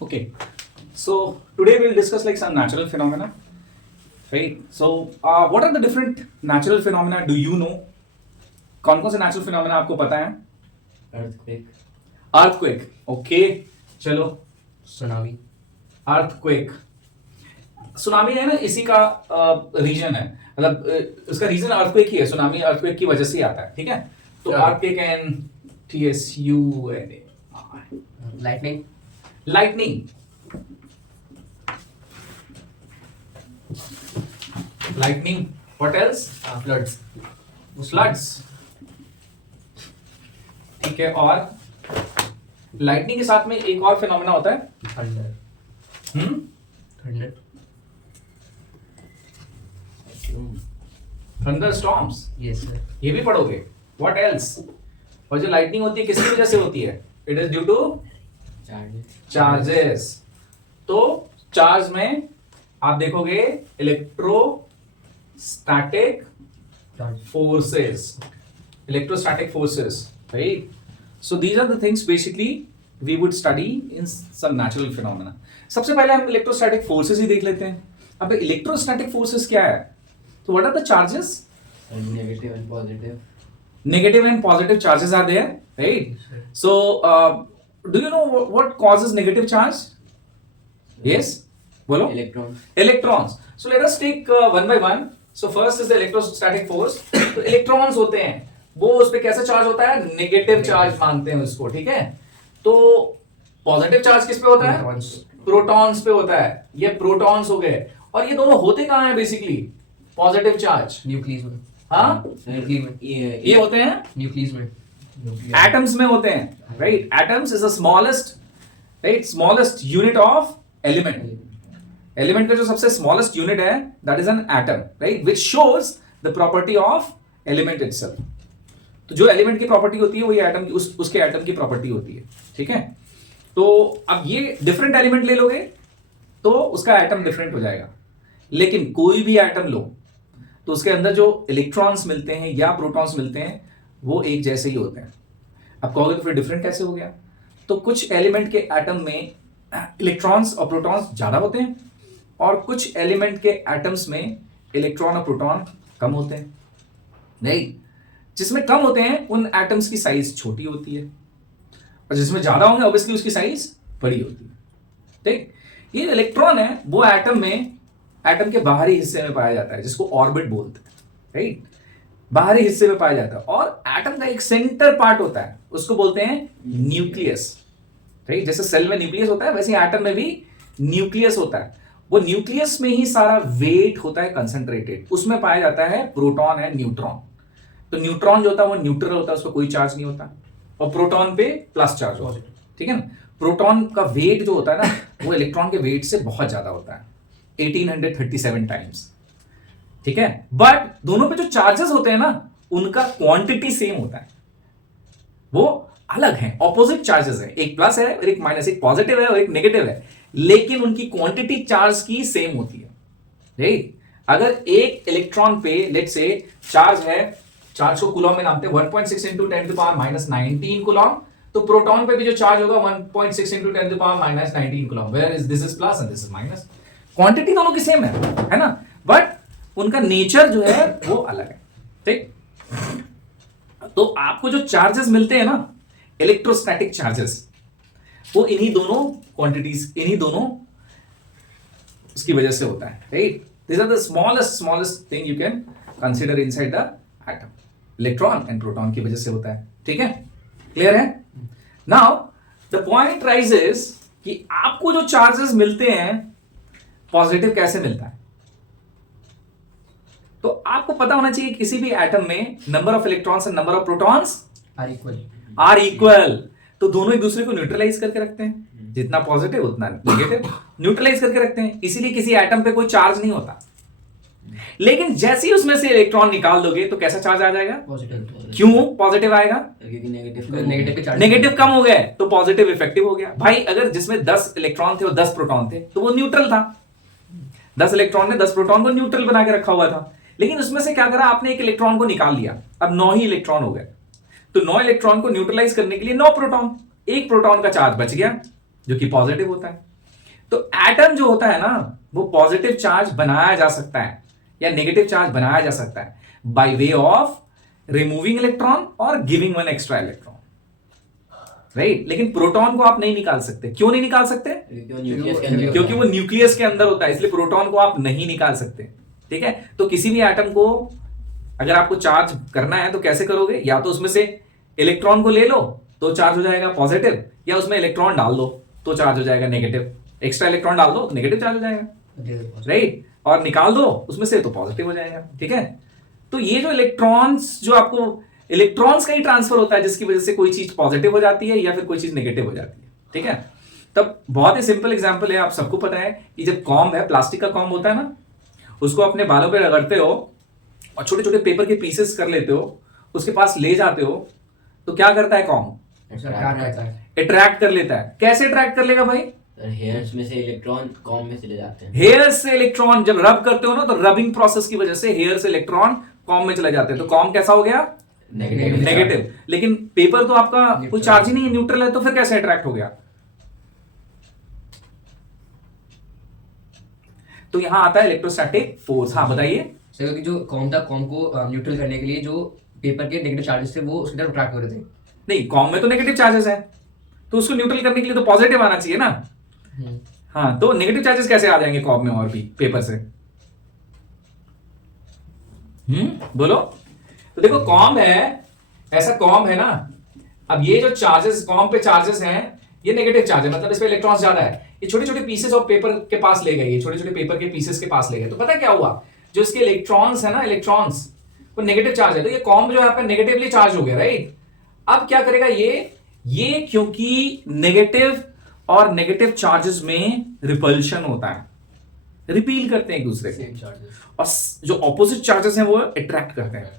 Okay, so today we'll discuss like some natural phenomena, right? So, what are the different natural phenomena? Do you know? कौन कौन से natural phenomena आपको पता है? Earthquake, Earthquake, okay, चलो, tsunami, earthquake. Tsunami है ना, इसी का रीजन है, मतलब उसका रीजन अर्थक्वेक ही है. सुनामी अर्थक्वेक की वजह से ही आता है, ठीक है. तो earthquake and TSUNA, lightning, lightning, lightning. What else? floods, Floods. ठीक है. और लाइटनिंग के साथ में एक और फिनोमेना होता है. thunder, thunder, thunder storms. yes sir, ये भी पढ़ोगे. What else? और जो लाइटनिंग होती है किसकी वजह से होती है? It is due two charges. तो चार्ज में आप देखोगे electrostatic forces, right? So these are the things basically we would study in some natural phenomena. सबसे पहले हम इलेक्ट्रोस्टैटिक फोर्सेस ही देख लेते हैं. अब इलेक्ट्रोस्टैटिक फोर्सेस क्या है? So what are the charges? negative and positive, Negative and positive charges are there, right? So do you know what causes negative charge? Yes, बोलो. Electrons. So let us take one by one. So first is the electrostatic force. तो electrons होते हैं, वो उस पे कैसा charge होता है? नेगेटिव चार्ज मानते हैं उसको, ठीक है. तो पॉजिटिव चार्ज किस पे होता है? प्रोटॉन्स पे होता है. ये प्रोटॉन्स हो गए. और ये दोनों होते कहाँ हैं बेसिकली? पॉजिटिव चार्ज न्यूक्लियस में, हाँ, न्यूक्लियस में, ये होते हैं न्यूक्लियस में, एटम्स में होते हैं, right. Atoms is the smallest, right, smallest unit of element. Element का जो सबसे स्मॉलेस्ट यूनिट है that is an atom, right, which shows the property of element itself. तो जो एलिमेंट की प्रॉपर्टी होती है वो ये एटम की उसके एटम की प्रॉपर्टी होती है, ठीक है. तो अब ये डिफरेंट एलिमेंट ले लोगे तो उसका एटम डिफरेंट हो जाएगा. लेकिन कोई भी एटम लो तो उसके अंदर जो इलेक्ट्रॉन्स मिलते हैं या प्रोटॉन्स मिलते हैं वो एक जैसे ही होते हैं. अब कहोगे तो फिर डिफरेंट कैसे हो गया? तो कुछ एलिमेंट के एटम में इलेक्ट्रॉन्स और प्रोटॉन्स ज्यादा होते हैं और कुछ एलिमेंट के एटम्स में इलेक्ट्रॉन और प्रोटॉन कम होते हैं, नहीं. जिसमें कम होते हैं उन एटम्स की साइज छोटी होती है और जिसमें ज्यादा होंगे ऑब्वियसली उसकी साइज बड़ी होती है, ठीक. ये इलेक्ट्रॉन है वो एटम में, एटम के बाहरी हिस्से में पाया जाता है जिसको ऑर्बिट बोलते हैं, राइट. बाहरी हिस्से में पाया जाता है. और एटम का एक सेंटर पार्ट होता है उसको बोलते हैं न्यूक्लियस, राइट. जैसे सेल में न्यूक्लियस होता है वैसे एटम में भी न्यूक्लियस होता है. वो न्यूक्लियस में ही सारा वेट होता है कंसंट्रेटेड. उसमें पाया जाता है प्रोटॉन एंड न्यूट्रॉन. तो न्यूट्रॉन जो होता है वो न्यूट्रल होता है, उसको कोई चार्ज नहीं होता. और प्रोटॉन पे प्लस चार्ज होता है, ठीक है ना. प्रोटॉन का वेट जो होता है ना वो इलेक्ट्रॉन के वेट से बहुत ज्यादा होता है, 1837 टाइम्स, ठीक है. बट दोनों पे जो चार्जेस होते हैं ना उनका क्वांटिटी सेम होता है. वो अलग है, ऑपोजिट चार्जेस है. एक प्लस है और एक माइनस, एक पॉजिटिव है और एक नेगेटिव है, लेकिन उनकी क्वांटिटी चार्ज की सेम होती है, राइट. अगर एक इलेक्ट्रॉन पे लेट्स से चार्ज है, चार्ज को कूलॉम में नापते हैं 1.6 इंटू 10⁻⁻19 कूलॉम. तो प्रोटॉन पे भी जो चार्ज होगा 1.6 into 10⁻⁻19 coulomb, where is this is plus and this is minus. Quantity दोनों की सेम है ना, बट उनका नेचर जो है वो अलग है, ठीक. तो आपको जो चार्जेस मिलते हैं ना इलेक्ट्रोस्टैटिक चार्जेस, वो इन्हीं दोनों क्वांटिटीज, इन्हीं दोनों उसकी वजह से होता है, right. This are the smallest thing you can consider inside the atom. Electron and proton की वजह से होता है, ठीक है. क्लियर है? नाउ द पॉइंट राइजेस कि आपको जो चार्जेस मिलते हैं पॉजिटिव कैसे मिलता है. तो आपको पता होना चाहिए किसी भी एटम में number of electrons and number of protons are equal. तो दोनों एक दूसरे को न्यूट्रलाइज करके रखते हैं, जितना पॉजिटिव उतना नेगेटिव न्यूट्रलाइज करके रखते हैं. इसीलिए किसी एटम पे कोई चार्ज नहीं होता. लेकिन जैसे ही उसमें से इलेक्ट्रॉन निकाल दोगे तो कैसा चार्ज आ जाएगा? क्यों पॉजिटिव आएगा? क्योंकि नेगेटिव कम हो गए तो पॉजिटिव इफेक्टिव हो गया. भाई अगर जिसमें 10 इलेक्ट्रॉन थे और 10 प्रोटॉन थे तो वो न्यूट्रल था. 10 इलेक्ट्रॉन ने 10 प्रोटॉन को न्यूट्रल बना के रखा हुआ था. लेकिन उसमें से क्या करा आपने? एक इलेक्ट्रॉन को निकाल लिया. अब 9 ही इलेक्ट्रॉन हो गए. तो 9 इलेक्ट्रॉन को न्यूट्रलाइज करने के लिए 9 प्रोटॉन, एक प्रोटॉन का चार्ज बच गया जो कि पॉजिटिव होता है. तो एटम जो होता है ना वो पॉजिटिव चार्ज बनाया जा सकता है या नेगेटिव चार्ज बनाया जा सकता है by way of removing electron और giving one extra electron, right. लेकिन प्रोटॉन को आप नहीं निकाल सकते। क्यों नहीं निकाल सकते? क्योंकि वो न्यूक्लियस के अंदर होता है, इसलिए प्रोटॉन को आप नहीं निकाल सकते, ठीक है। तो किसी भी एटम को अगर आपको चार्ज करना है तो कैसे करोगे? या तो उसमें से इलेक्ट्रॉन को ले लो तो चार्ज हो जाएगा पॉजिटिव, या उसमें इलेक्ट्रॉन डाल दो तो चार्ज हो जाएगा नेगेटिव। एक्स्ट्रा इलेक्ट्रॉन डाल दो तो नेगेटिव चार्ज हो जाएगा, राइट। और निकाल दो उसमें से तो पॉजिटिव हो जाएगा, ठीक है। तो ये जो इलेक्ट्रॉन्स, जो आपको इलेक्ट्रॉन्स का ही ट्रांसफर होता है जिसकी वजह से कोई चीज पॉजिटिव हो जाती है या फिर कोई चीज नेगेटिव हो जाती है, ठीक है। तब बहुत ही सिंपल एग्जांपल है, आप सबको पता है कि जब कॉम्ब है, प्लास्टिक का कॉम्ब होता है ना, उसको अपने बालों पे रगड़ते हो और छोटे छोटे पेपर के पीसेस कर लेते हो, उसके पास ले जाते हो, तो क्या करता है कॉम्ब? अट्रैक्ट कर लेता है। कैसे अट्रैक्ट कर लेगा भाई? हेयर्स में से इलेक्ट्रॉन कॉम्ब में चले जाते हैं। हेयर से इलेक्ट्रॉन जब रब करते हो ना तो रबिंग प्रोसेस की वजह से हेयर से इलेक्ट्रॉन कॉम्ब में चले जाते हैं, तो कॉम्ब कैसा हो गया? नेगेटिव। लेकिन पेपर तो आपका कोई चार्ज ही नहीं है, न्यूट्रल है, तो फिर कैसे अट्रैक्ट हो गया? तो यहां आता है इलेक्ट्रोस्टैटिक फोर्स। हाँ बताइए सर, कि जो कॉम था, कॉम को न्यूट्रल करने के लिए जो पेपर के नेगेटिव चार्जेस थे वो उसकी तरफ अट्रैक्ट हो रहे थे। नहीं, कॉम में तो नेगेटिव चार्जेस है, तो उसको न्यूट्रल करने के लिए तो पॉजिटिव आना चाहिए ना। हाँ, तो नेगेटिव चार्जेस कैसे आ जाएंगे कॉम में और भी पेपर से? बोलो। तो देखो कॉम है, ऐसा कॉम है ना, अब ये जो चार्जेस कॉम पे चार्जेस हैं ये नेगेटिव चार्ज है, मतलब इस पे इलेक्ट्रॉन्स ज्यादा है। ये छोटे छोटे पीसेस ऑफ पेपर के पास ले गए, ये छोटे छोटे पेपर के पीसेस के पास ले गए, तो पता क्या हुआ? जो इसके इलेक्ट्रॉन्स है ना, इलेक्ट्रॉन्स वो नेगेटिव चार्ज है, तो ये कॉम जो है आपका नेगेटिवली चार्ज हो गया, राइट। अब क्या करेगा ये क्योंकि नेगेटिव और नेगेटिव चार्जेस में रिपल्शन होता है, रिपील करते हैं एक दूसरे को, और जो ऑपोजिट चार्जेस हैं वो अट्रैक्ट करते हैं।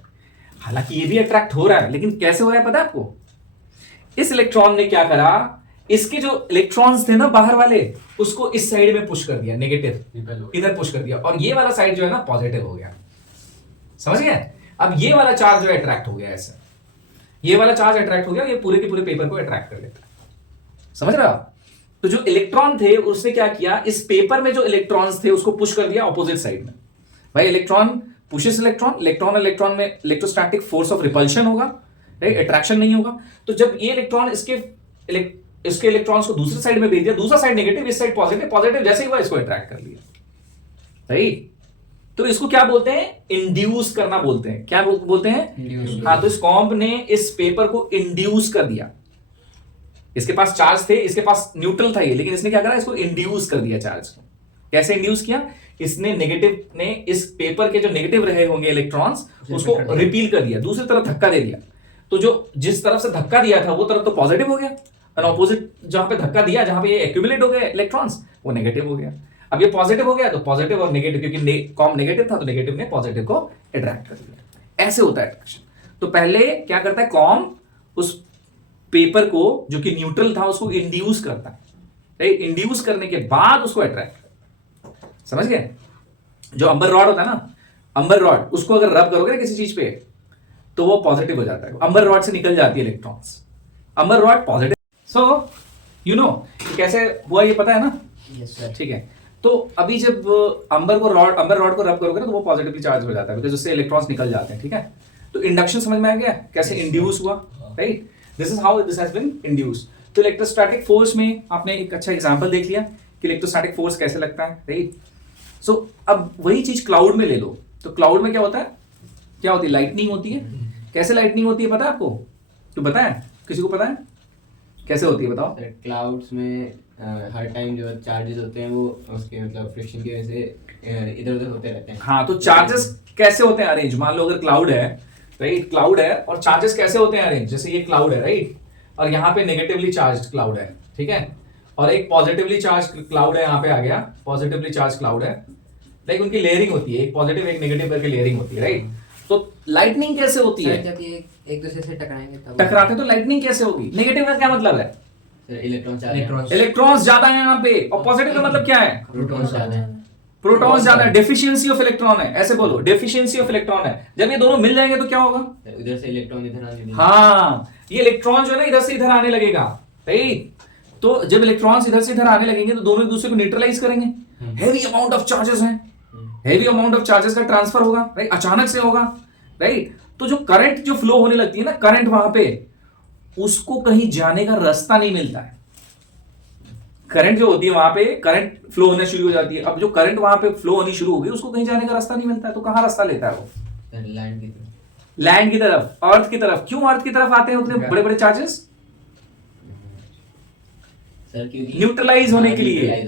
हालांकि ये भी अट्रैक्ट हो रहा है, लेकिन कैसे हो रहा है पता है आपको? इस इलेक्ट्रॉन ने क्या करा, इसके जो इलेक्ट्रॉन्स थे ना बाहर वाले, उसको इस साइड में पुश कर दिया, नेगेटिव इधर पुश कर दिया, और ये वाला साइड जो है ना पॉजिटिव हो गया। समझ गए? अब ये वाला चार्ज जो है अट्रैक्ट हो गया, ऐसे ये वाला चार्ज अट्रैक्ट हो गया, ये पूरे के पूरे पेपर को अट्रैक्ट कर लेता है। समझ रहे हो आप? तो जो इलेक्ट्रॉन थे उसने क्या किया, इस पेपर में जो इलेक्ट्रॉन्स थे उसको पुश कर दिया ऑपोजिट साइड में। भाई इलेक्ट्रॉन पुशेस इलेक्ट्रॉन, इलेक्ट्रॉन में इलेक्ट्रोस्टैटिक फोर्स ऑफ रिपल्शन होगा, राइट, अट्रैक्शन नहीं होगा। तो जब ये इलेक्ट्रॉन इसके इलेक्ट्रॉन्स को दूसरी साइड में भेज दिया, दूसरा साइड नेगेटिव, इस साइड पॉजिटिव, पॉजिटिव जैसे ही हुआ इसको अट्रैक्ट कर लिया, राइट। तो इसको क्या बोलते हैं? इंड्यूस करना बोलते हैं। क्या बोलते हैं? हाँ, तो इस कॉम्ब ने इस पेपर को इंड्यूस कर दिया। इसके पास चार्ज थे, इसके पास न्यूट्रल था ये, लेकिन इसने क्या करा, इसको इंड्यूस कर दिया चार्ज को। कैसे इंड्यूस किया? इसने नेगेटिव ने इस पेपर के जो नेगेटिव रहे होंगे इलेक्ट्रॉन्स उसको रिपील कर दिया, दूसरी तरफ धक्का दे दिया। तो जो जिस तरफ से धक्का दिया था वो तरफ तो पॉजिटिव हो गया, और ऑपोजिट जहां पे धक्का दिया, जहां पे ये एक्यूमुलेट हो गए इलेक्ट्रॉन्स, वो नेगेटिव हो गया। अब ये पॉजिटिव हो गया तो पॉजिटिव और नेगेटिव, क्योंकि कॉम नेगेटिव था तो नेगेटिव ने पॉजिटिव को अट्रैक्ट कर दिया। ऐसे होता है अट्रैक्शन। तो पहले क्या करता है कॉम, उस पेपर को जो कि न्यूट्रल था उसको इंड्यूस करता है, राइट। इंड्यूस करने के बाद उसको अट्रैक्ट करता है। समझ गए? जो अंबर रॉड होता है ना, अंबर रॉड, उसको अगर रब करोगे ना किसी चीज पे तो वो पॉजिटिव हो जाता है, अंबर रॉड से निकल जाती है electrons, amber rod positive. So you know कैसे हुआ ये पता है ना? Yes sir. ठीक है। तो अभी जब अंबर रॉड को रब करोगे ना तो वो पॉजिटिवली चार्ज हो जाता है, बिकॉज उससे इलेक्ट्रॉन्स निकल जाते हैं, ठीक है। तो इंडक्शन समझ में आ गया कैसे इंड्यूस हुआ, right. This is how this has been induce. तो इलेक्ट्रोस्टैटिक फोर्स में आपने एक अच्छा एग्जांपल देख लिया कि इलेक्ट्रोस्टैटिक फोर्स कैसे लगता है, राइट। सो अब वही चीज क्लाउड में ले लो, तो क्लाउड में क्या होता है, क्या होती है? लाइटनिंग होती है। कैसे लाइटनिंग होती है पता है आपको? तो पता है, किसी को पता है कैसे होती है? बताओ। क्लाउड्स में हर टाइम जो चार्जेस होते हैं वो उसके मतलब फ्रिक्शन की वजह से इधर उधर होते रहते हैं। हाँ, तो चार्जेस कैसे होते हैं अरेंज? मान लो अगर क्लाउड है, राइट, क्लाउड है और चार्जेस कैसे होते हैं अरेंज? जैसे ये क्लाउड है, राइट, और यहाँ पे नेगेटिवली चार्ज क्लाउड है, ठीक है, और एक पॉजिटिवली चार्ज क्लाउड है, यहाँ पे आ गया पॉजिटिवली चार्ज क्लाउड है, लाइक उनकी लेयरिंग होती है, एक पॉजिटिव एक नेगेटिव करके लेयरिंग होती है, राइट। तो लाइटनिंग कैसे होती है? जब ये एक दूसरे से टकराएंगे तब टकराते तो लाइटनिंग कैसे होगी? नेगेटिव का क्या मतलब है? इलेक्ट्रॉन्स ज्यादा है यहाँ पे, और पॉजिटिव का मतलब क्या है? प्रोटॉन्स ज्यादा है। प्रोटॉन्स ज्यादा है, डेफिशिएंसी ऑफ इलेक्ट्रॉन है, ऐसे बोलो, डेफिशिएंसी ऑफ इलेक्ट्रॉन है। जब ये दोनों मिल जाएंगे तो क्या होगा? उधर से इलेक्ट्रॉन इधर आने लगेगा। हाँ, ये इलेक्ट्रॉन जो है ना इधर से इधर आने लगेगा, राइट। तो जब इलेक्ट्रॉन्स इधर से इधर आने लगेंगे तो दोनों एक दूसरे को न्यूट्रलाइज करेंगे, हैवी अमाउंट ऑफ चार्जेस हैं, हैवी अमाउंट ऑफ चार्जेस का ट्रांसफर होगा, राइट, अचानक से होगा, राइट। तो जो करंट जो फ्लो होने लगती है ना, करंट वहां पे उसको कहीं जाने का रास्ता नहीं मिलता है। करंट जो होती है वहां पे करंट फ्लो होना शुरू हो जाती है। अब जो करंट वहां पे फ्लो होनी शुरू हो गई उसको कहीं जाने का रास्ता नहीं मिलता है, तो कहां रास्ता लेता है वो? लैंड की तरफ। लैंड की तरफ, अर्थ की तरफ। क्यों अर्थ की तरफ आते हैं उतने बड़े बड़े चार्जेस? सर क्योंकि न्यूट्रलाइज होने के लिए,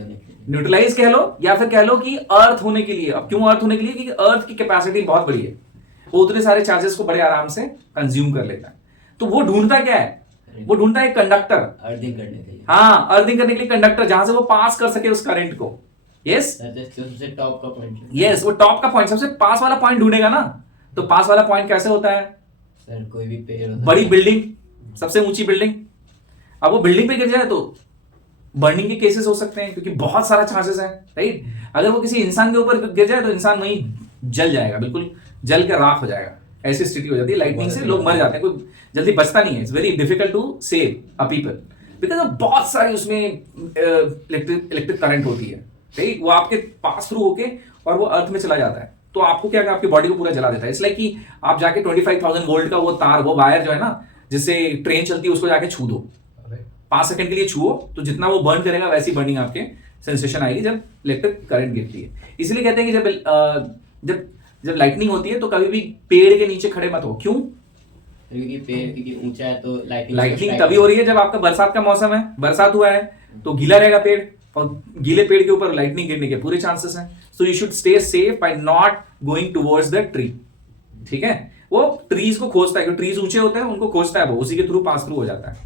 न्यूट्रलाइज कह लो या फिर कह लो कि अर्थ होने के लिए। अब क्यों अर्थ होने के लिए? क्योंकि अर्थ की कैपेसिटी बहुत बड़ी है, वो उतने सारे चार्जेस को बड़े आराम से कंज्यूम कर लेता है। तो वो ढूंढता क्या है? वो ढूंढता है कंडक्टर, अर्थिंग करने के लिए। हाँ, अर्थिंग करने के लिए कंडक्टर, जहां से वो पास कर सके उस करंट को। यस, सबसे टॉप का पॉइंट। यस, वो टॉप का पॉइंट, सबसे पास वाला पॉइंट ढूंढेगा ना। तो पास वाला पॉइंट कैसे होता है? सर कोई भी पेड़ होता है, बड़ी बिल्डिंग, सबसे ऊंची बिल्डिंग। अब वो बिल्डिंग पे गिर जाए तो बर्निंग के केसेस हो सकते हैं, क्योंकि बहुत सारा चांसेस है, राइट। अगर वो किसी इंसान के ऊपर गिर जाए तो इंसान वहीं जल जाएगा, बिल्कुल जल के राख हो जाएगा। ऐसी स्थिति हो जाती है। लाइटनिंग से लोग मर जाते हैं, कोई जल्दी बचता नहीं है। It's very difficult to save a people because बहुत सारी उसमें इलेक्ट्रिक करंट होती है, राइट। वो आपके पास थ्रू होके और वो अर्थ में चला जाता है, तो आपको क्या, आपकी बॉडी को पूरा जला देता है। इसलिए कि आप जाके 25,000 वोल्ट का वो तार, वो वायर जो है ना, जिससे ट्रेन चलती है, उसको जाके छू दो, 5 सेकंड के लिए छुओ, तो जितना वो बर्न करेगा वैसी बर्निंग आपके सेंसेशन आएगी जब इलेक्ट्रिक करंट गिरती है। इसलिए कहते हैं कि जब जब लाइटनिंग होती है तो कभी भी पेड़ के नीचे खड़े मत हो। क्यों? क्योंकि पेड़ ऊंचा है तो लाइटनिंग तभी हो रही है जब आपका बरसात का मौसम है, बरसात हुआ है तो गीला रहेगा पेड़, और गीले पेड़ के ऊपर लाइटनिंग गिरने के पूरे चांसेस हैं। So you should stay safe by not going towards the tree, ठीक है। वो ट्रीज को खोजता है, ट्रीज ऊंचे होते हैं उनको खोजता है, वो उसी के थ्रू पास थ्रू हो जाता है।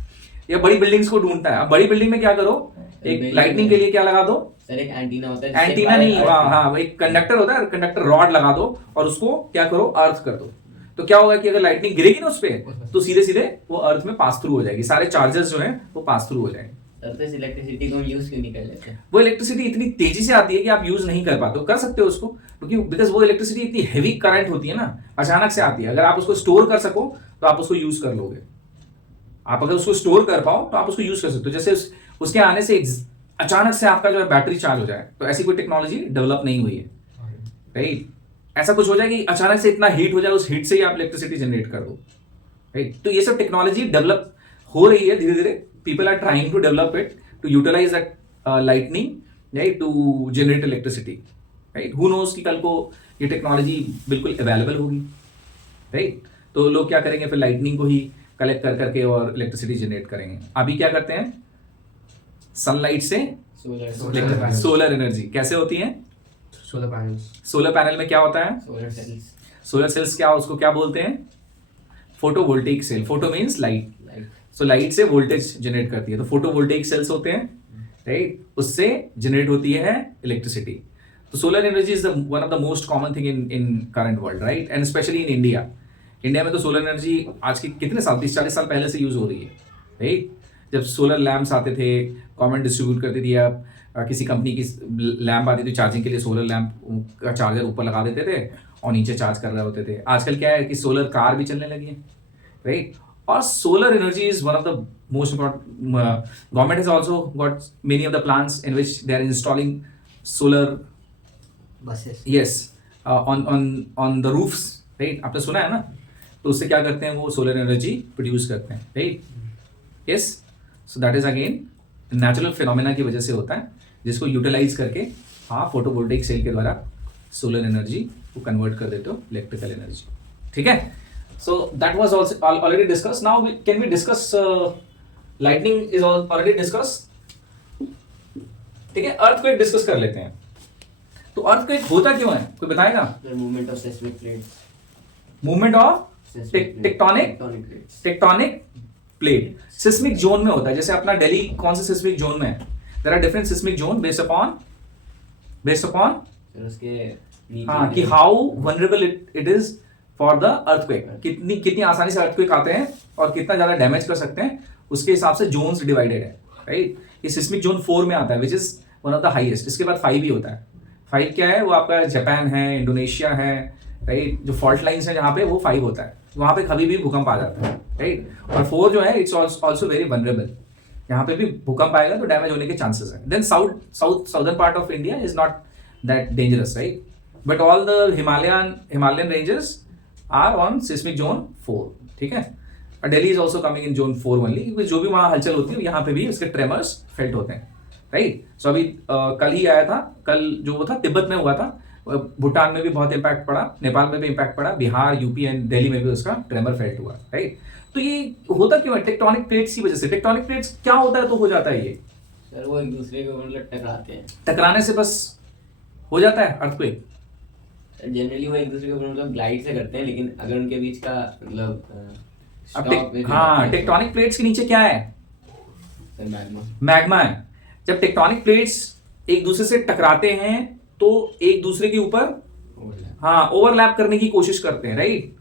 या बड़ी बिल्डिंग्स को ढूंढता है। अब बड़ी बिल्डिंग में क्या करो, एक लाइटनिंग के लिए क्या लगा दो? सर एक एंटीना होता है, एंटीना नहीं, हाँ, एक कंडक्टर होता है, कंडक्टर रॉड लगा दो और उसको क्या करो, अर्थ कर दो। तो क्या होगा कि अगर लाइटनिंग गिरेगी ना उस पे, तो सीधे सीधे वो अर्थ में पास थ्रू हो जाएगी, सारे चार्जेस जो हैं वो पास थ्रू हो जाएंगे। सर तो इस इलेक्ट्रिसिटी को यूज क्यों नहीं कर लेते? वो इलेक्ट्रिसिटी इतनी तेजी से आती है कि आप यूज नहीं कर पाते हो। कर सकते हो उसको, क्योंकि बिकॉज वो इलेक्ट्रिसिटी इतनी हैवी करंट होती है ना, अचानक से आती है। अगर आप उसको स्टोर कर सको तो आप उसको यूज कर लोगे। आप अगर उसको स्टोर कर पाओ तो आप उसको यूज कर सकते हो। जैसे उसके आने से अचानक से आपका जो है बैटरी चार्ज हो जाए, तो ऐसी कोई टेक्नोलॉजी डेवलप नहीं हुई है, राइट। ऐसा कुछ हो जाए कि अचानक से इतना हीट हो जाए, उस हीट से ही आप इलेक्ट्रिसिटी जनरेट कर दो, राइट। तो ये सब टेक्नोलॉजी डेवलप हो रही है धीरे धीरे। People are trying to develop it to utilise that lightning, right, to generate electricity, right. Who knows कि कल को ये टेक्नोलॉजी बिल्कुल अवेलेबल होगी, राइट। तो लोग क्या करेंगे, फिर लाइटनिंग को ही कलेक्ट कर करके और इलेक्ट्रिसिटी जनरेट करेंगे। अभी क्या करते हैं, सनलाइट से सोलर एनर्जी कैसे होती है? Solar panels. सोलर पैनल में क्या होता है? Solar cells. सोलर सेल्स क्या, उसको क्या बोलते हैं? Photovoltaic cell. Photo means light, so light से वोल्टेज जनरेट करती है, तो फोटोवोल्टेइक सेल्स होते हैं, राइट। उससे जनरेट होती है इलेक्ट्रिसिटी। तो solar energy is one of the most common thing in current world, right, and specially in India. India में तो सोलर एनर्जी आज के कितने साल, 30-40 साल पहले से यूज हो रही है, राइट। जब सोलर लैम्प्स आते थे, गवर्नमेंट डिस्ट्रीब्यूट करती थी, या किसी कंपनी की लैम्प आती थी चार्जिंग के लिए, सोलर लैम्प का चार्जर ऊपर लगा देते थे और नीचे चार्ज कर रहे होते थे। आजकल क्या है कि सोलर कार भी चलने लगी है, राइट। और solar energy is one of the most important. Government has also got many of the plans in which they are installing solar buses, yes, on the roofs, right. आपने सुना है ना। तो उससे क्या करते हैं, वो सोलर एनर्जी प्रोड्यूस करते हैं, right, yes. So that is again natural phenomena की वजह से होता है, जिसको यूटिलाइज करके आप फोटोवोल्टेइक सेल के द्वारा सोलर एनर्जी को कन्वर्ट कर देते हो इलेक्ट्रिकल एनर्जी, ठीक है। So that was also already discuss. Now can we discuss lightning is already discuss, ठीक है। अर्थक्वेक डिस्कस कर लेते हैं। तो अर्थक्वेक होता क्यों है, कोई बताएगा? Movement of seismic plates. Movement of tectonic plate seismic zone में होता है। जैसे अपना दिल्ली कौन से सिस्मिक जोन में है? There are different seismic zone based upon उसके हाँ, कि how vulnerable it is for the earthquake. कितनी आसानी से अर्थक्वेक आते हैं और कितना ज्यादा डैमेज कर सकते हैं, उसके हिसाब से जोन्स डिवाइडेड है, राइट। ये सिस्मिक जोन 4 में आता है, which is one of the highest. इसके बाद 5 भी होता है। 5 क्या है, वो आपका जापान है, इंडोनेशिया है, राइट। जो फॉल्ट लाइन्स है जहाँ पे, वो 5 होता है, वहां पे कभी भी भूकंप आ जाता है, राइट। और 4 जो है, इट्स ऑल्सो वेरी वनरेबल, यहाँ पे भी भूकंप आएगा तो डैमेज होने के चांसेस है. Then southern part of India is not that dangerous, right? But all the Himalayan ranges are on seismic zone 4. ठीक है. Delhi is also coming in zone 4 only, क्योंकि जो भी वहां हलचल होती है यहाँ पे भी उसके ट्रेमर्स फेल्ट होते हैं, राइट? सो अभी कल ही आया था, कल जो वो था तिब्बत में हुआ था, भूटान में भी बहुत इंपैक्ट पड़ा, नेपाल में भी इंपैक्ट पड़ा, बिहार, यूपी एंड दिल्ली में भी उसका ट्रेमर फेल्ट हुआ, राइट? तो ये होता क्यों है? टेक्टोनिक प्लेट्स की वजह से. टेक्टोनिक प्लेट्स क्या होता है तो हो जाता है ये? सर वो एक दूसरे को मतलब टकराते हैं. टकराने से बस हो जाता है अर्थक्वेक? जनरली वो एक दूसरे को मतलब ग्लाइड से करते हैं, लेकिन अगर उनके बीच का मतलब हाँ, टेक्टोनिक प्लेट्स के नीचे क्या है? मैग्मा है. जब टेक्टोनिक प्लेट्स एक दूसरे से टकराते हैं तो एक दूसरे के ऊपर हाँ ओवरलैप करने की कोशिश करते हैं, राइट?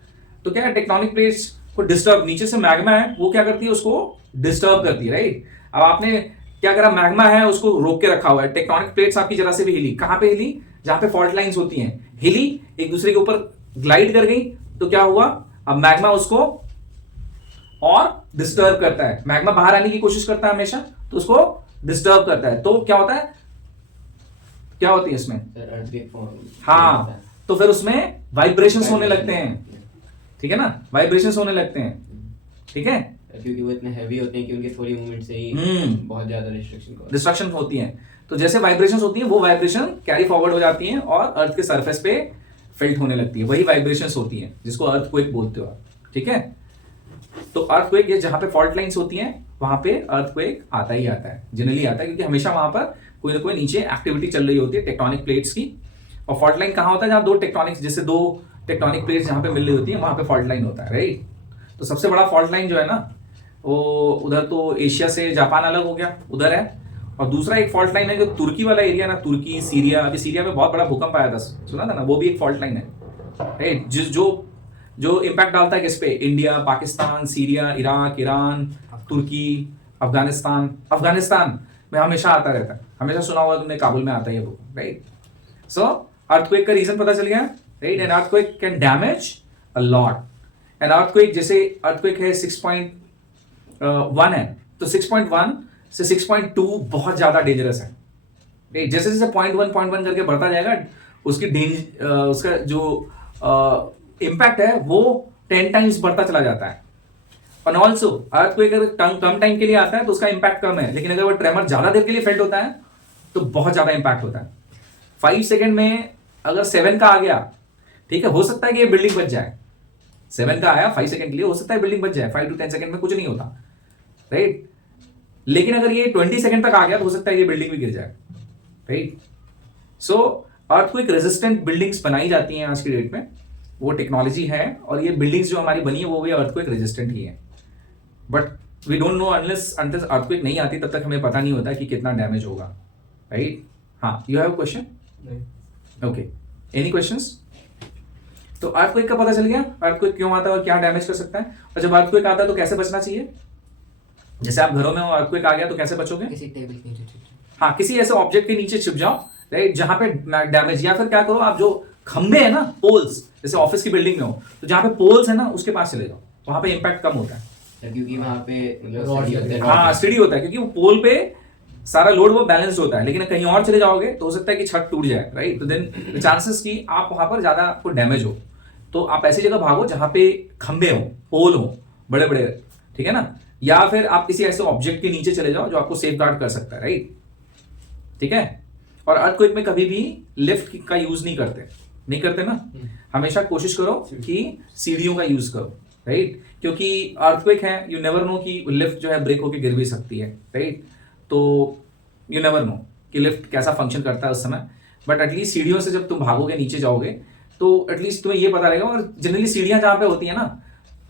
तो क्या है, टेक्टोनिक प्लेट्स को डिस्टर्ब, नीचे से मैग्मा है वो क्या करती है, उसको डिस्टर्ब करती है, राइट? अब आपने क्या करा, मैग्मा है उसको रोक के रखा हुआ है, टेक्टोनिक प्लेट्स आपकी जरा से भी हिली, कहां पे हिली? जहां पे फॉल्ट लाइंस होती हैं, हिली, एक दूसरे के ऊपर ग्लाइड कर गई, तो क्या हुआ, अब मैग्मा उसको और डिस्टर्ब करता है. मैग्मा बाहर आने की कोशिश करता है हमेशा, तो उसको डिस्टर्ब करता है. तो क्या होता है, क्या होती है इसमें? हाँ, तो फिर उसमें वाइब्रेशंस होने लगते हैं, ठीक है ना? वाइब्रेशंस होने लगते हैं, ठीक है? क्योंकि वो इतने हैवी होते हैं कि उनके थोड़ी मूवमेंट से ही बहुत ज्यादा डिस्ट्रक्शन होती है. तो जैसे वाइब्रेशंस होती हैं, वो वाइब्रेशन कैरी फॉरवर्ड हो जाती हैं और अर्थ के सरफेस पे फेल्ट होने लगती है. वही वाइब्रेशंस होती हैं जिसको अर्थक्वेक बोलते हो आप, ठीक है? तो अर्थक्वेक ये जहां पे फॉल्ट लाइंस होती हैं वहां पे अर्थक्वेक आता ही आता है, जनरली आता है, क्योंकि हमेशा वहां पर कोई ना कोई नीचे एक्टिविटी चल रही होती है टेक्टोनिक प्लेट्स की. और फॉल्ट लाइन कहां होता है? जहां दो टेक्टोनिक प्लेट्स जहां पे मिल रही होती है वहां पे फॉल्ट लाइन होता है, राइट? तो सबसे बड़ा फॉल्ट लाइन जो है ना, वो उधर तो एशिया से जापान अलग हो गया, उधर है. और दूसरा एक फॉल्ट लाइन है जो तुर्की वाला एरिया ना, तुर्की, सीरिया, अभी सीरिया में बहुत बड़ा भूकंप आया था, सुना था ना? वो भी एक फॉल्ट लाइन है, राइट? जो इम्पैक्ट डालता है किस पे? India, Pakistan, Syria, Iraq, Iran, तुर्की, अफगानिस्तान में हमेशा आता रहता है. हमेशा सुना होगा तुमने, काबुल में आता है वो, राइट? सो अर्थक्वेक का रीजन पता चल गया, right? An earthquake can damage a lot. An earthquake, जैसे अर्थक्वेक है 6.1 है, तो 6.1 से 6.2 बहुत ज्यादा डेंजरस है, राइट? जैसे जैसे 0.1 करके बढ़ता जाएगा, उसका जो इम्पैक्ट है वो 10 टाइम्स बढ़ता चला जाता है. और ऑल्सो अर्थक्वेक अगर कम टाइम के लिए आता है तो उसका इम्पैक्ट कम है, लेकिन अगर वो ट्रेमर ज्यादा देर के लिए फेल्ट होता है तो बहुत ज्यादा इम्पैक्ट होता है. 5 सेकंड में अगर 7 का आ गया, ठीक है, हो सकता है कि ये बिल्डिंग बच जाए. 7 का आया 5 सेकंड के लिए, हो सकता है बिल्डिंग बच जाए. 5 to 10 सेकंड में कुछ नहीं होता, राइट? लेकिन अगर ये 20 सेकंड तक आ गया तो हो सकता है ये बिल्डिंग भी गिर जाए, राइट? सो अर्थक्वेक रेजिस्टेंट बिल्डिंग्स बनाई जाती हैं आज की डेट में, वो टेक्नोलॉजी है. और ये बिल्डिंग्स जो हमारी बनी है वो भी अर्थक्वेक रेजिस्टेंट ही है. But we don't know unless earthquake नहीं आती तब तक हमें पता नहीं होता कि कितना डैमेज होगा, राइट? हाँ, you have a question? Okay, any questions? तो अर्थक्वेक का पता चल गया, अर्थक्वेक क्यों आता है और क्या डैमेज कर सकता है. और जब अर्थक्वेक आता है तो कैसे बचना चाहिए? जैसे आप घरों में हो, अर्थक्वेक आ गया तो कैसे बचोगे? किसी टेबल के नीचे. हाँ, किसी ऐसे ऑब्जेक्ट के नीचे छिप जाओ, राइट, जहां पे डैमेज. या फिर क्या करो, आप जो खंबे है ना, पोल्स, जैसे ऑफिस की बिल्डिंग में हो तो जहां पे पोल्स है ना उसके पास चले जाओ, वहां पे इंपैक्ट कम होता है, क्योंकि वहां पे हाँ स्टडी होता है, क्योंकि वो पोल पे सारा लोड वो बैलेंस्ड होता है. लेकिन कहीं और चले जाओगे तो हो सकता है कि छत टूट जाए, राइट? तो देन चांसेस कि आप वहां पर ज्यादा आपको डैमेज हो. तो आप ऐसी जगह भागो जहां पे खंबे हो, पोल हो बड़े बड़े, ठीक है ना? या फिर आप किसी ऐसे ऑब्जेक्ट के नीचे चले जाओ जो आपको सेफ गार्ड कर सकता है, राइट? ठीक है. और अर्थक्वेक में कभी भी लिफ्ट का यूज नहीं करते ना. हमेशा कोशिश करो कि सीढ़ियों का यूज करो, राइट? क्योंकि अर्थक्वेक है, यू नेवर नो कि लिफ्ट जो है ब्रेक होकर गिर भी सकती है, राइट? तो यू नेवर नो कि लिफ्ट कैसा फंक्शन करता है उस समय. बट एटलीस्ट सीढ़ियों से जब तुम भागोगे, नीचे जाओगे, तो एटलीस्ट तुम्हें ये पता रहेगा. और जनरली सीढ़ियां जहां पे होती है ना,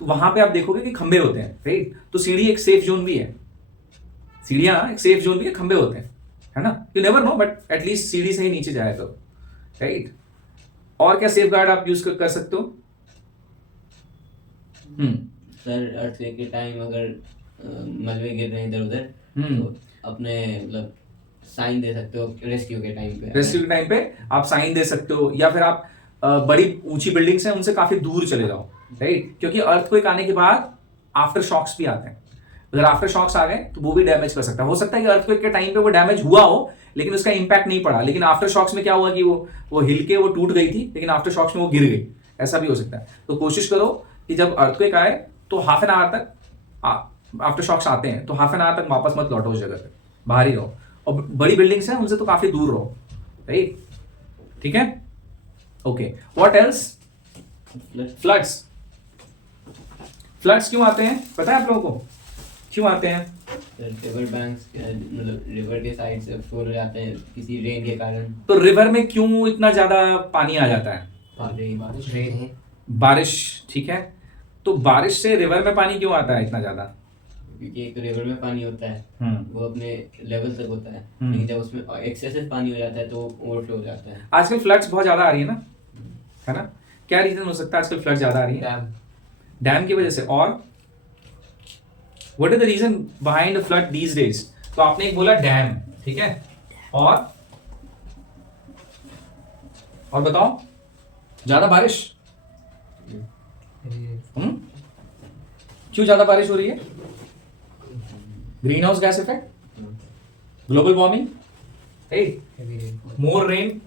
तो वहां पे आप देखोगे कि खंबे होते हैं, राइट? तो सीढ़ी एक सेफ जोन भी है, सीढ़ियां एक सेफ जोन भी है, खंबे होते हैं, है ना? You never know, but at least सीढ़ी से ही नीचे जाए तो, राइट? और क्या सेफ गार्ड आप यूज कर सकते हो? सर अर्थक्वेक के टाइम अगर मलबे गिर रहे हैं इधर उधर, तो अपने मतलब साइन दे सकते हो रेस्क्यू के टाइम पे आप साइन दे सकते हो. या फिर आप बड़ी ऊंची बिल्डिंग्स हैं उनसे काफी दूर चले जाओ, राइट? क्योंकि अर्थक्वेक आने के बाद आफ्टर शॉक्स भी आते हैं. अगर आफ्टर शॉक्स आ गए तो वो भी डैमेज कर सकता है। हो सकता है कि अर्थक्वेक के टाइम पे वो डैमेज हुआ हो लेकिन उसका इंपैक्ट नहीं पड़ा, लेकिन आफ्टर शॉक्स में क्या हुआ कि वो हिल के वो टूट गई थी लेकिन आफ्टर शॉक्स में वो गिर गई, ऐसा भी हो सकता है। तो कोशिश करो कि जब अर्थक्वेक आए तो हाफ एन आवर तक, आफ्टर शॉक्स आते हैं तो हाफ एन आवर तक वापस मत लौटो उस जगह पे, बाहर ही रहो। और बड़ी बिल्डिंग्स हैं उनसे तो काफी दूर रहो, राइट? ठीक है, okay. What else? Floods. Floods क्यों आते हैं पता है आप लोगों को? क्यों आते हैं? रिवर बैंक्स मतलब रिवर के साइड से फ्लो हो जाते हैं किसी रेन के कारण। तो रिवर में क्यों इतना ज्यादा पानी आ जाता है? बारिश, ठीक है। तो बारिश से रिवर में पानी क्यों आता है इतना ज्यादा? क्योंकि एक रिवर में पानी होता है वो अपने लेवल तक होता है, लेकिन जब उसमें एक्सेसिव पानी हो जाता है तो ओवरफ्लो हो जाता है। आजकल फ्लड्स बहुत ज्यादा आ रही है ना, है ना? क्या रीजन हो सकता है आजकल फ्लड ज्यादा आ रही है? डैम की वजह से। और what is the reason behind flood these days? तो आपने एक बोला डैम, ठीक है, और बताओ ज्यादा बारिश। क्यों ज्यादा बारिश हो रही है? Greenhouse gas effect, global warming, more rain,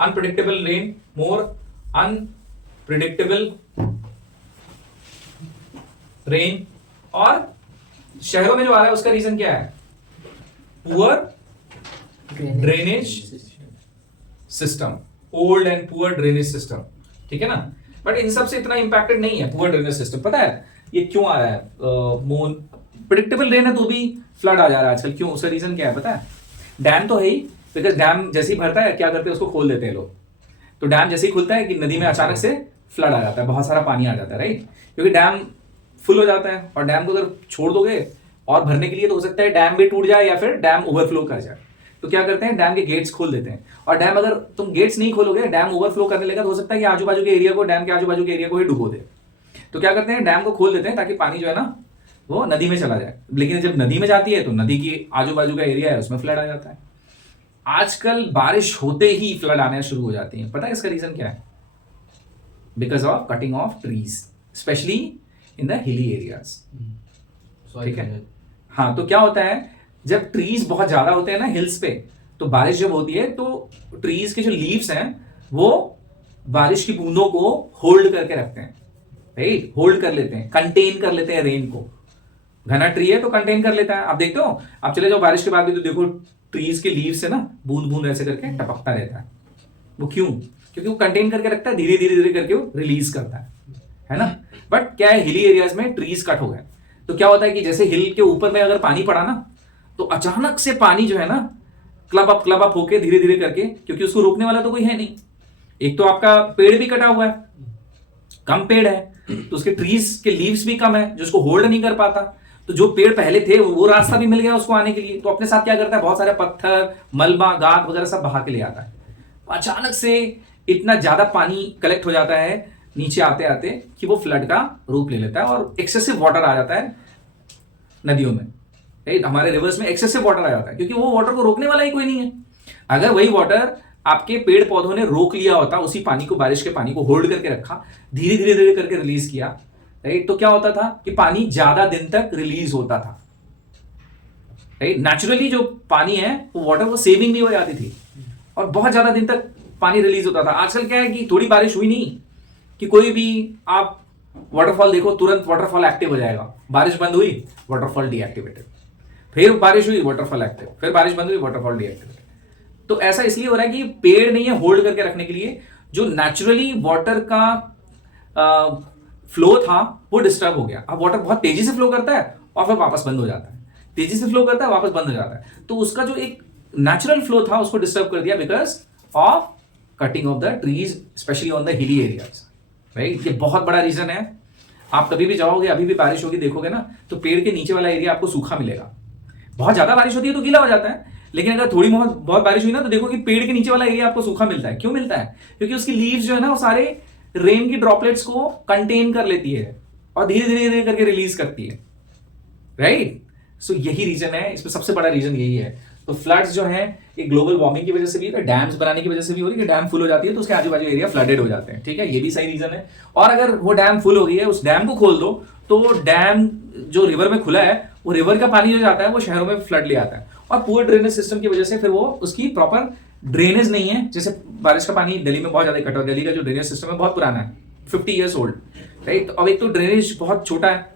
unpredictable rain, more unpredictable rain. और शहरों में जो आ रहा है उसका रीजन क्या है? Poor drainage system, old and poor drainage system, ठीक है ना? बट इन सब से इतना इंपैक्टेड नहीं है पुअर ड्रेनेज सिस्टम। पता है ये क्यों आ रहा है? प्रिडिक्टेबल रेन है तो भी फ्लड आ जा रहा है आजकल, क्यों? उसका रीजन क्या है पता है? डैम तो है ही, बिकॉज डैम जैसे ही भरता है क्या करते हैं, उसको खोल देते हैं लोग। तो डैम जैसे ही खुलता है कि नदी में अचानक से फ्लड आ जाता है, बहुत सारा पानी आ जाता है, राइट? क्योंकि डैम फुल हो जाता है और डैम को अगर छोड़ दोगे और भरने के लिए तो हो सकता है डैम भी टूट जाए या फिर डैम ओवरफ्लो कर जाए। तो क्या करते हैं, डैम के गेट्स खोल देते हैं। और डैम अगर तुम गेट्स नहीं खोलोगे, डैम ओवरफ्लो करने लगा तो हो सकता है कि आजू बाजू के एरिया को, डैम के आजू बाजू के एरिया को ही डुबो दे। तो क्या करते हैं, डैम को खोल देते हैं ताकि पानी जो है ना वो नदी में चला जाए। लेकिन जब नदी में जाती है तो नदी की आजू बाजू का एरिया है उसमें फ्लड आ जाता है। आजकल बारिश होते ही फ्लड आने शुरू हो जाती है। पता है इसका रीजन क्या है? Because of cutting of trees, specially in the hilly areas, ठीक है? हाँ, तो क्या होता है जब ट्रीज बहुत ज्यादा होते हैं ना हिल्स पे, तो बारिश जब होती है तो ट्रीज के जो लीव्स हैं वो बारिश की बूंदों को होल्ड करके रखते हैं, राइट? होल्ड कर लेते हैं, कंटेन कर लेते हैं रेन को। घना ट्री है तो कंटेन कर लेता है। आप देखते हो, आप चले जाओ बारिश के बाद भी तो देखो ट्रीज के लीव्स से ना बूंद बूंद ऐसे करके टपकता रहता है। वो क्यों? क्योंकि वो कंटेन करके रखता है, धीरे धीरे धीरे करके वो रिलीज करता है ना? बट क्या है, हिली एरियाज में ट्रीज कट हो गए तो क्या होता है कि जैसे हिल के ऊपर में अगर पानी पड़ा ना तो अचानक से पानी जो है ना क्लब अप होके धीरे धीरे करके, क्योंकि उसको रोकने वाला तो कोई है नहीं। एक तो आपका पेड़ भी कटा हुआ है, कम पेड़ है, तो उसके ट्रीज के लीव्स भी कम है जो उसको होल्ड नहीं कर पाता। तो जो पेड़ पहले थे वो रास्ता भी मिल गया उसको आने के लिए, तो अपने साथ क्या करता है, बहुत सारे पत्थर, मलबा, गाद वगैरह सब बहा के ले आता है। अचानक से इतना ज्यादा पानी कलेक्ट हो जाता है नीचे आते आते कि वो फ्लड का रूप ले लेता है और एक्सेसिव वाटर आ जाता है नदियों में, हमारे रिवर्स में एक्सेसिव वाटर आ जाता है, क्योंकि वो वाटर को रोकने वाला ही कोई नहीं है। अगर वही वाटर आपके पेड़ पौधों ने रोक लिया होता, उसी पानी को, बारिश के पानी को होल्ड करके रखा, धीरे धीरे धीरे करके रिलीज किया, राइट, तो क्या होता था कि पानी ज्यादा दिन तक रिलीज होता था, राइट? नेचुरली जो पानी है वो वाटर वो सेविंग भी हो जाती थी और बहुत ज्यादा दिन तक पानी रिलीज होता था। आजकल क्या है कि थोड़ी बारिश हुई नहीं कि कोई भी आप वाटरफॉल देखो तुरंत वाटरफॉल एक्टिव हो जाएगा, बारिश बंद हुई वाटरफॉल डीएक्टिवेटेड, फिर बारिश हुई वाटरफॉल एक्टिव, फिर बारिश बंद हुई वाटरफॉल डीएक्टिवेटेड। तो ऐसा इसलिए हो रहा है कि पेड़ नहीं है होल्ड करके रखने के लिए, जो नेचुरली वाटर का फ्लो था वो डिस्टर्ब हो गया। अब वाटर बहुत तेजी से फ्लो करता है और फिर वापस बंद हो जाता है, तेजी से फ्लो करता है वापस बंद हो जाता है, तो उसका जो एक नेचुरल फ्लो था उसको डिस्टर्ब कर दिया because of cutting of the trees specially on the hilly areas, right? ये बहुत बड़ा रीजन है। आप कभी भी जाओगे, अभी भी बारिश होगी देखोगे ना तो पेड़ के नीचे वाला एरिया आपको सूखा मिलेगा। बहुत ज्यादा बारिश होती है तो गीला हो जाता है, लेकिन अगर थोड़ी बहुत बारिश हुई ना तो देखो कि पेड़ के नीचे वाला एरिया आपको सूखा मिलता है। क्यों मिलता है? क्योंकि उसकी लीव्स जो है ना वो सारे रेन की ड्रॉपलेट्स को कंटेन कर लेती है और धीरे धीरे धीरे करके रिलीज करती है, राइट? सो यही रीजन है, इसमें सबसे बड़ा रीजन यही है। तो फ्लड्स जो है ये ग्लोबल वार्मिंग की वजह से भी है, डैम्स बनाने की वजह से भी हो रही है, डैम फुल हो जाती है तो उसके आजू बाजू एरिया फ्लडेड हो जाते हैं, ठीक है? ये भी सही रीजन है। और अगर वो डैम फुल हो गई है, उस डैम को खोल दो तो डैम जो रिवर में खुला है वो रिवर का पानी जो जाता है वो शहरों में फ्लड ले आता है, और पुअर ड्रेनेज सिस्टम की वजह से फिर वो उसकी प्रॉपर ड्रेनेज नहीं है। जैसे बारिश का पानी दिल्ली में बहुत ज्यादा इकट्ठा हो, दिल्ली का जो ड्रेनेज सिस्टम है बहुत पुराना है, 50 ईयर्स ओल्ड, राइट। तो अब एक तो ड्रेनेज बहुत छोटा है,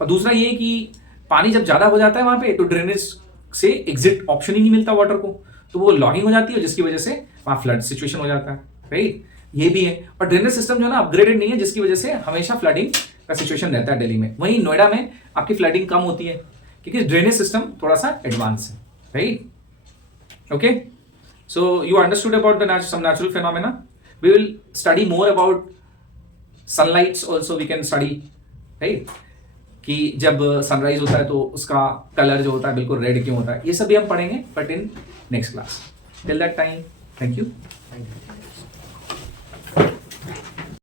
और दूसरा ये कि पानी जब ज्यादा हो जाता है वहां पे तो ड्रेनेज से एग्जिट ऑप्शन ही नहीं मिलता वाटर को, तो वो लॉगिंग हो जाती है जिसकी वजह से वहां फ्लड सिचुएशन हो जाता है, राइट। ये भी है, और ड्रेनेज सिस्टम जो है ना अपग्रेडेड नहीं है, जिसकी वजह से हमेशा फ्लडिंग का सिचुएशन रहता है दिल्ली में। वहीं नोएडा में आपकी फ्लडिंग कम होती है क्योंकि ड्रेनेज सिस्टम थोड़ा सा एडवांस है, right. Okay, so you understood about the some natural phenomena. We will study more about sunlights also, we can study, right, कि जब सनराइज होता है तो उसका कलर जो होता है बिल्कुल रेड क्यों होता है, ये सब भी हम पढ़ेंगे but in next class. Till that time, thank you.